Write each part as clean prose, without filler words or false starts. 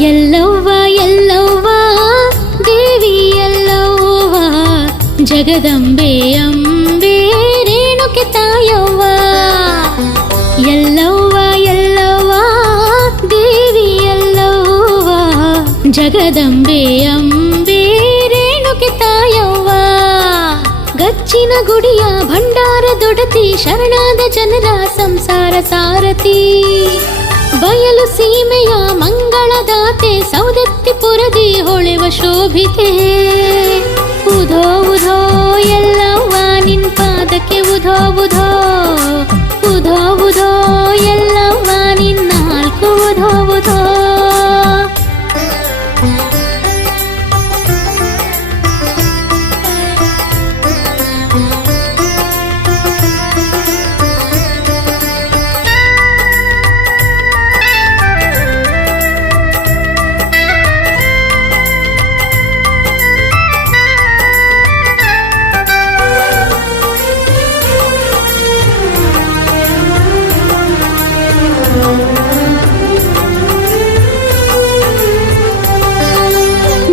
ಎಲ್ಲವ್ವ ಎಲ್ಲವ್ವ ದೇವಿ ಎಲ್ಲವ್ವ ಜಗದಂಬೆ ಅಂಬೆ ರೇಣುಕೆ ತಾಯವ್ವ. ಎಲ್ಲವ್ವ ಎಲ್ಲವ್ವ ದೇವಿ ಎಲ್ಲವ್ವ ಜಗದಂಬೆ ಅಂಬೆ ರೇಣುಕೆ ತಾಯವ್ವ. ಗಚ್ಚಿನ ಗುಡಿಯ ಭಂಡಾರದೊಡತಿ ಶರಣಾದ ಜನರ ಸಂಸಾರ ಸಾರಥಿ. ಬಯಲು ಸೀಮೆಯ ಮಂಗಳದಾತೆ ಸೌದತ್ತಿಪುರದಿ ಹೊಳೆವ ಶೋಭಿತೆ. ಉಧೋ ಉಧೋ ಎಲ್ಲವ್ವ ನಿನ್ ಪಾದಕ್ಕೆ ಉಧೋ ಉಧೋ. ಉಧೋ ಉಧೋ ಎಲ್ಲವ್ವ ನಿನ್ ನಾಲ್ಕು ಉಧೋ ಉಧೋ.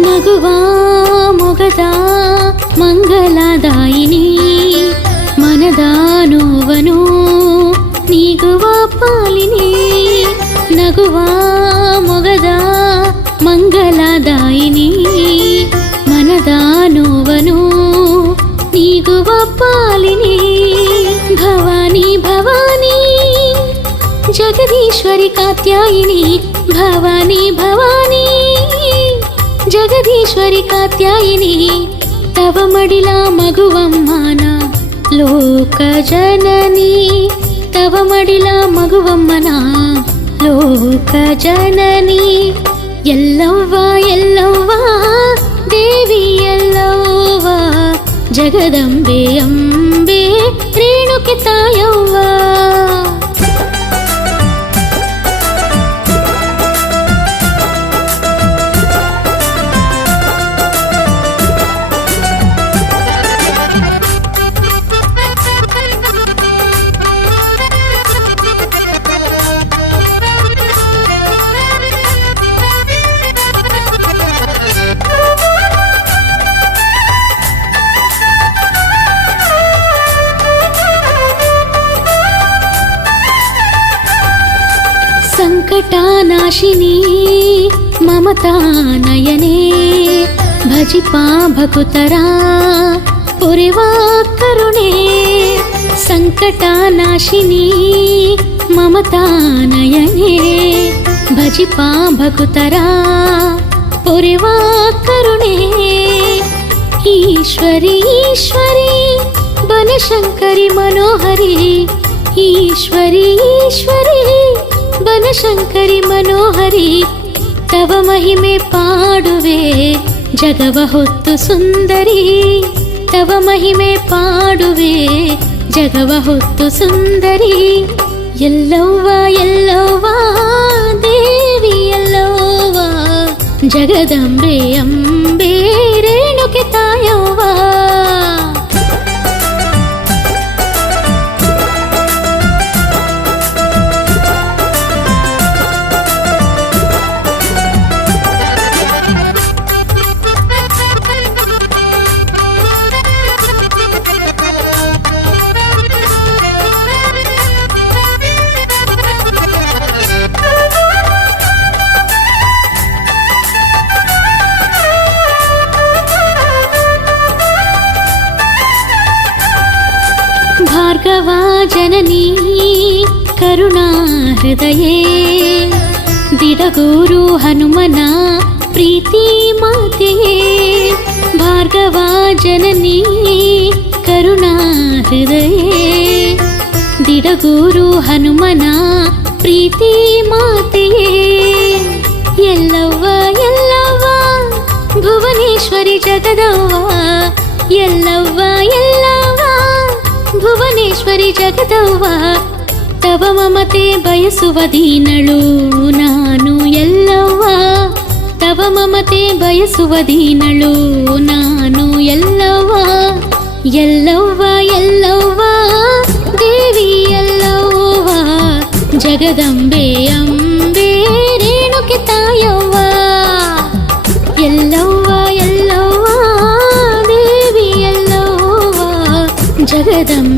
ನಗುವ ಮೊಗದ ಮಂಗಲದಾಯಿನಿ ಮನದ ನೋವನು ನೀಗುವ ಪಾಲಿನಿ. ನಗುವ ಮೊಗದ ಮಂಗಲದಾಯಿನಿ ಮನದ ನೋವನು ನೀಗುವ ಪಾಲಿನಿ. ಭವಾನಿ ಭವಾನಿ ಜಗದೀಶ್ವರಿ ಕಾತ್ಯಾಯಿನಿ. ಭವಾನಿ ಭವಾನಿ ಜಗದೀಶ್ವರಿ ಕಾತ್ಯಾಯಿನಿ. ತವ ಮಡಿಲ ಮಗುವಮ್ಮನ ಲೋಕ ಜನನಿ. ತವ ಮಡಿಲ ಮಗುವಮ್ಮನ ಲೋಕ ಜನನಿ. ಎಲ್ಲವ್ವ ಎಲ್ಲವ್ವ ದೇವಿ ಎಲ್ಲವ್ವ ಜಗದಂಬೆ ಅಂಬೆ ರೇಣುಕೆ ತಾಯವ್ವ. ಸಂಕಟನಾಶಿನಿ ಮಮತಾ ನಯನೆ ಭಜಿಪಾ ಭಕುತರ ಪೊರೆವ ಕರುಣೆ. ಸಂಕಟನಾಶಿನಿ ಮಮತಾ ನಯನೆ ಭಜಿಪಾ ಭಕುತರ ಪೊರೆವ ಕರುಣೆ. ಈಶ್ವರಿ ಈಶ್ವರಿ ಬನಶಂಕರಿ ಮನೋಹರಿ. ಈಶ್ವರಿ ಈಶ್ವರಿ ಬನಶಂಕರಿ ಮನೋಹರಿ. ತವ ಮಹಿಮೆ ಪಾಡುವೆ ಜಗವ ಹೊತ್ತು ಸುಂದರಿ. ತವ ಮಹಿಮೆ ಪಾಡುವೆ ಜಗವ ಹೊತ್ತು ಸುಂದರಿ. ಎಲ್ಲವ್ವ ಎಲ್ಲವ್ವ ದೇವಿ ಎಲ್ಲವ್ವ ಜಗದಂಬೆ ಅಂಬೆ ರೇಣುಕೆ ತಾಯವ್ವ. ಭಾರ್ಗವ ಜನನಿ ಕರುಣಾ ಹೃದಯೇ. ದಿಡಗೂರು ಹನುಮನ ಪ್ರೀತಿ ಮಾತೆಯೇ. ಭಾರ್ಗವ ಜನನಿ ಕರುಣಾ ಹೃದಯೇ. ದಿಡಗೂರು ಹನುಮನ ಪ್ರೀತಿ ಮಾತೆಯೇ. ಎಲ್ಲವ್ವ ಎಲ್ಲವ್ವ ಭುವನೇಶ್ವರಿ ಜಗದವ್ವ. ಎಲ್ಲವ್ವ ಎಲ್ಲವ್ವ ಭುವನೇಶ್ವರಿ ಜಗದವ್ವ. ತವ ಮಮತೆ ಬಯಸುವ ದೀನಳು ನಾನು ಎಲ್ಲವ್ವ. ತವ ಮಮತೆ ಬಯಸುವ ದೀನಳು ನಾನು ಎಲ್ಲವ್ವ. ಎಲ್ಲವ್ವ ಎಲ್ಲವ್ವ ದೇವಿ ಎಲ್ಲವ್ವ ಜಗದಂಬೆ ಅಂಬೆ ರೇಣುಕೆ ತಾಯವ್ವ. ಎಲ್ಲವ್ವ ಎಲ್ಲವ್ವ ದೇವಿ ಎಲ್ಲವ್ವ ಜಗದಮ್ಮ